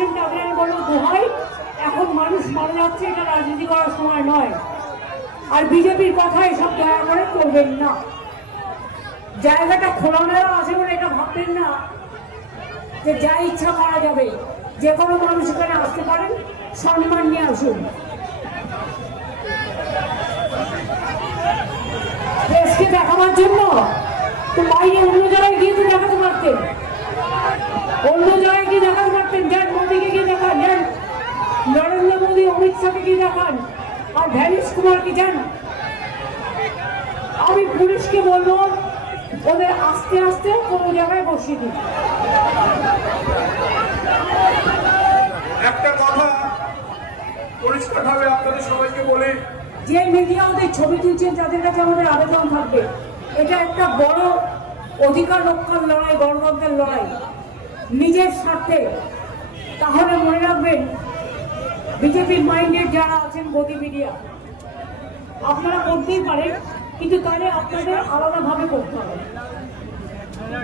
করছেন তাদের আমি বলবো দোহাই, এখন মানুষ মারা যাচ্ছে, এটা রাজনীতি করার সময় নয়। আর বিজেপির কথা এসব দয়া করে করবেন না। জায়গাটা খোলামেলা আছে বলে এটা ভাববেন না যে যা ইচ্ছা করা যাবে। যে কোনো মানুষ এখানে আসতে পারেন, সম্মান নিয়ে আসুন। দেশকে দেখাবার জন্য তো বাইরে অন্য জায়গায় গিয়ে তো দেখাতে পারতেন, অন্য জায়গায় গিয়ে দেখাতে পারতেন। যান মোদীকে গিয়ে দেখান, যান নরেন্দ্র মোদী অমিত শাহকে গিয়ে দেখান, আর ধ্যানীশ কুমারকে যান। আমি পুলিশকে বলবো ওদের আস্তে আস্তে কোনো জায়গায় বসিয়ে দিন। একটা কথা পরিষ্কারভাবে আপনাদের সবাইকে বলে, যে মিডিয়া ওদের ছবি তুলছেন তাদের কাছে আমাদের আবেদন থাকবে, এটা একটা বড় অধিকার রক্ষার লড়াই, গণতন্ত্রের লড়াই, নিজের স্বার্থে। তাহলে মনে রাখবেন বিজেপির মাইন্ডের যারা আছেন গদি মিডিয়া, আপনারা করতেই পারেন, কিন্তু তাহলে আপনাদের আলাদাভাবে করতে হবে।